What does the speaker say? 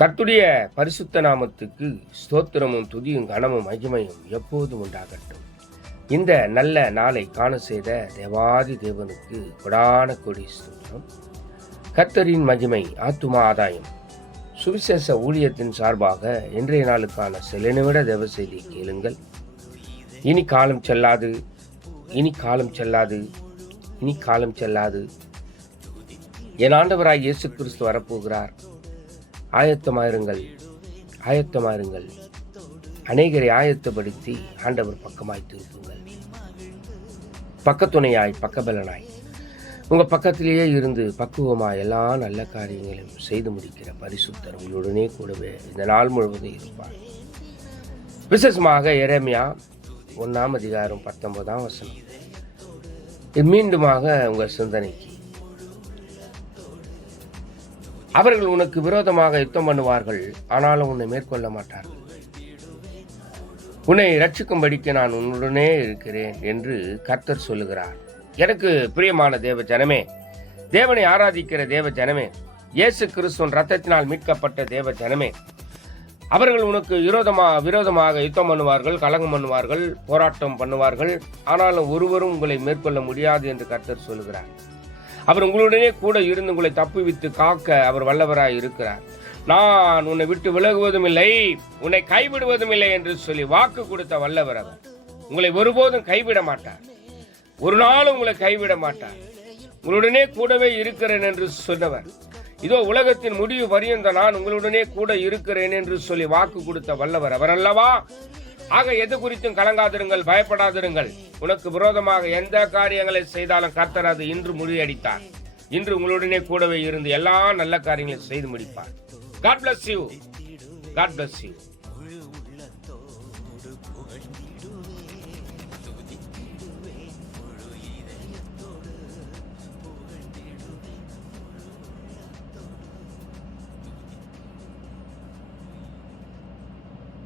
கர்த்தருடைய பரிசுத்த நாமத்துக்கு ஸ்தோத்திரமும் துதியும் கனமும் மகிமையும் எப்போதும் உண்டாகட்டும். இந்த நல்ல நாளை காண செய்த தேவாதி தேவனுக்கு கொடான கொடி ஸ்தோத்திரம். கர்த்தரின் மகிமை ஆத்துமா ஆதாயம் சுவிசேஷ ஊழியத்தின் சார்பாக இன்றைய நாளுக்கான சில நிமிட தேவ செய்தி கேளுங்கள். இனி காலம் செல்லாது, இனி காலம் செல்லாது, இனி காலம் செல்லாது. என் ஆண்டவராய் இயேசு கிறிஸ்து வரப்போகிறார். ஆயத்தமாயிருங்கள், ஆயத்தமாயிருங்கள். அநேகரை ஆயத்தப்படுத்தி ஆண்டவர் பக்கமாய் திருப்புங்கள். பக்கத்துணையாய், பக்கபலனாய், உங்க பக்கத்திலேயே இருந்து பக்குவமாய் எல்லா நல்ல காரியங்களையும் செய்து முடிக்கிற பரிசுத்தர் உங்களுடனே கூடவே இந்த நாள் முழுவதும் இருப்பார். விசேஷமாக எரேமியா 1:19 இது மீண்டுமாக உங்க சிந்தனைக்கு. அவர்கள் உனக்கு விரோதமாக யுத்தம் பண்ணுவார்கள், ஆனாலும் உன்னை மேற்கொள்ள மாட்டார்கள். உன்னை ரட்சிக்கும்படிக்கு நான் உன்னுடனே இருக்கிறேன் என்று கர்த்தர் சொல்லுகிறார். எனக்கு பிரியமான தேவ ஜனமே, தேவனை ஆராதிக்கிற தேவ ஜனமே, இயேசு கிறிஸ்துவின் ரத்தத்தினால் மீட்கப்பட்ட தேவ ஜனமே, அவர்கள் உனக்கு விரோதமாக யுத்தம் பண்ணுவார்கள், கலங்கம் பண்ணுவார்கள், போராட்டம் பண்ணுவார்கள், ஆனாலும் ஒருவரும் உங்களை மேற்கொள்ள முடியாது என்று கர்த்தர் சொல்லுகிறார். அவர் உங்களுடனே கூட இருந்து உங்களை தப்புவித்து காக்க அவர் வல்லவராய் இருக்கிறார். நான் உன்னை விட்டு விலகுவதும் இல்லை, உன்னை கைவிடுவதும் இல்லை என்று சொல்லி வாக்கு கொடுத்த வல்லவர் அவர். உங்களை ஒருபோதும் கைவிட மாட்டார், ஒரு நாளும் உங்களை கைவிட மாட்டார். உங்களுடனே கூடவே இருக்கிறேன் என்று சொன்னவர். இதோ உலகத்தின் முடிவு பரியந்த நான் உங்களுடனே கூட இருக்கிறேன் என்று சொல்லி வாக்கு கொடுத்த வல்லவர் அவர் அல்லவா? ஆக எது குறித்தும் கலங்காதிருங்கள், பயப்படாதிருங்கள். உனக்கு விரோதமாக எந்த காரியங்களை செய்தாலும் கர்த்தர் அது இன்று முறியடித்தார். இன்று உங்களுடனே கூடவே இருந்து எல்லா நல்ல காரியங்களையும் செய்து முடிப்பார். God bless you. God bless you.